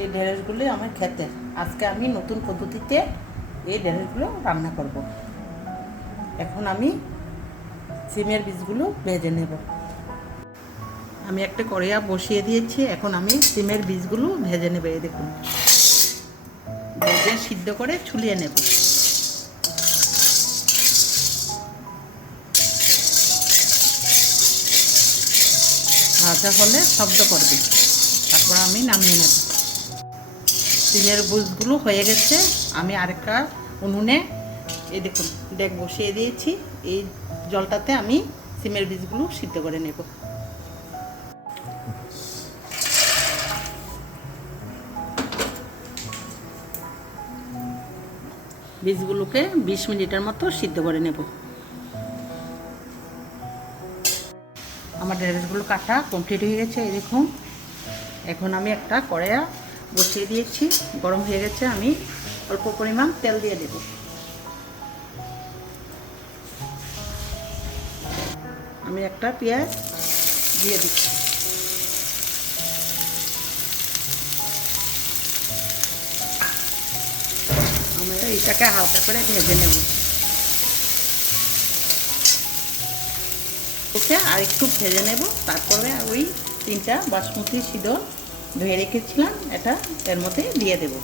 এই ঢেঁড়সগুলো আমার খেতে। আজকে আমি নতুন পদ্ধতিতে এই ঢেঁড়সগুলো রান্না করব। এখন আমি সিমের বীজগুলো ভেজে নেব। আমি একটা কড়াইয়া বসিয়ে দিয়েছি। এখন আমি সিমের বীজগুলো ভেজে নেব। এই দেখুন, ভেজে সিদ্ধ করে ছুলিয়ে নেব। ভাজা হলে শব্দ করবে, তারপর আমি নামিয়ে নেব। সিমের বীজগুলো হয়ে গেছে। আমি আরেকটা উনুনে এই দেখুন ডেক বসিয়ে দিয়েছি। এই জলটাতে আমি সিমের বীজগুলো সিদ্ধ করে নেব। বীজগুলোকে 20 মিনিটের মতো সিদ্ধ করে নেব। আমার ঢেঁড়সগুলো কাটা কমপ্লিট হয়ে গেছে। এই দেখুন, এখন আমি একটা কড়াইয়া বসিয়ে দিয়েছি। গরম হয়ে গেছে। আমি অল্প পরিমাণ তেল দিয়ে দেব। আমি একটা পেঁয়াজ দিয়ে দিচ্ছি। আমরা এটাকে হালকা করে ভেজে নেব। ওকে আর একটু ভেজে নেব। তারপরে ওই 3টা বাসমতি সিদল ধুয়ে রেখেছিলাম, এটা এর মধ্যে দিয়ে দেব।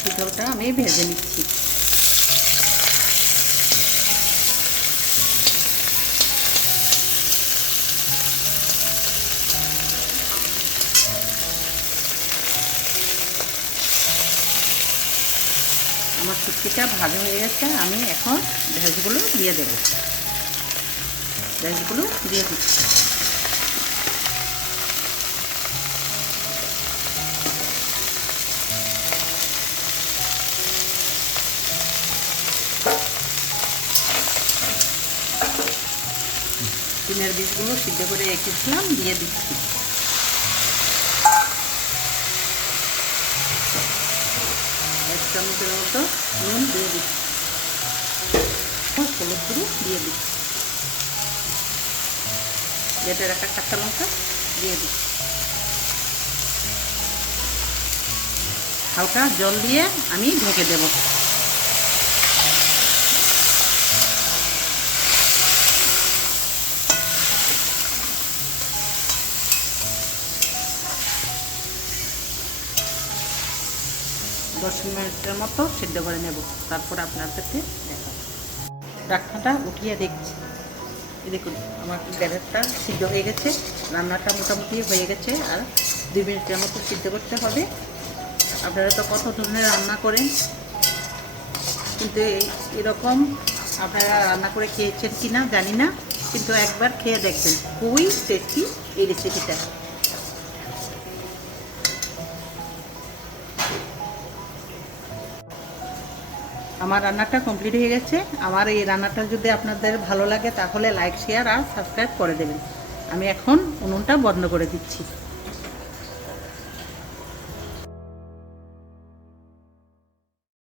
সিদলটা আমি ভেজে নিচ্ছি। আমার শুটকিটা ভাজা হয়ে গেছে। আমি এখন ঢেঁড়সগুলো দিয়ে দেব। ঢেঁড়সগুলো দিয়ে দিচ্ছি। সিমের বীজগুলো সিদ্ধ করে রেখেছিলাম, দিয়ে দিচ্ছি। এক চামচের মতো নুন দিয়ে দিচ্ছি। হলুদ গুঁড়ো দিয়ে দিচ্ছি। বেটে রাখা কাঁচা লঙ্কা দিয়ে দিচ্ছি। হালকা জল দিয়ে আমি ঢেকে দেব। দশ মিনিটের মতো সিদ্ধ করে নেব। তারপর আপনাদেরকে দেখাবো। ঢাকনাটা উঠিয়ে দেখছি। এই দেখুন, আমার ঢেঁড়সটা সিদ্ধ হয়ে গেছে। রান্নাটা মোটামুটি হয়ে গেছে। আর 2 মিনিটের মতো সিদ্ধ করতে হবে। আপনারা তো কত ধরনের রান্না করেন, কিন্তু এরকম আপনারা রান্না করে খেয়েছেন কি না জানি না, কিন্তু একবার খেয়ে দেখবেন। খুবই টেস্টি এই রেসিপিটা। আমার রান্নাটা কমপ্লিট হয়ে গেছে। আমার এই রান্নাটা যদি আপনাদের ভালো লাগে তাহলে লাইক, শেয়ার আর সাবস্ক্রাইব করে দেবেন। আমি এখন উনুনটা বন্ধ করে দিচ্ছি।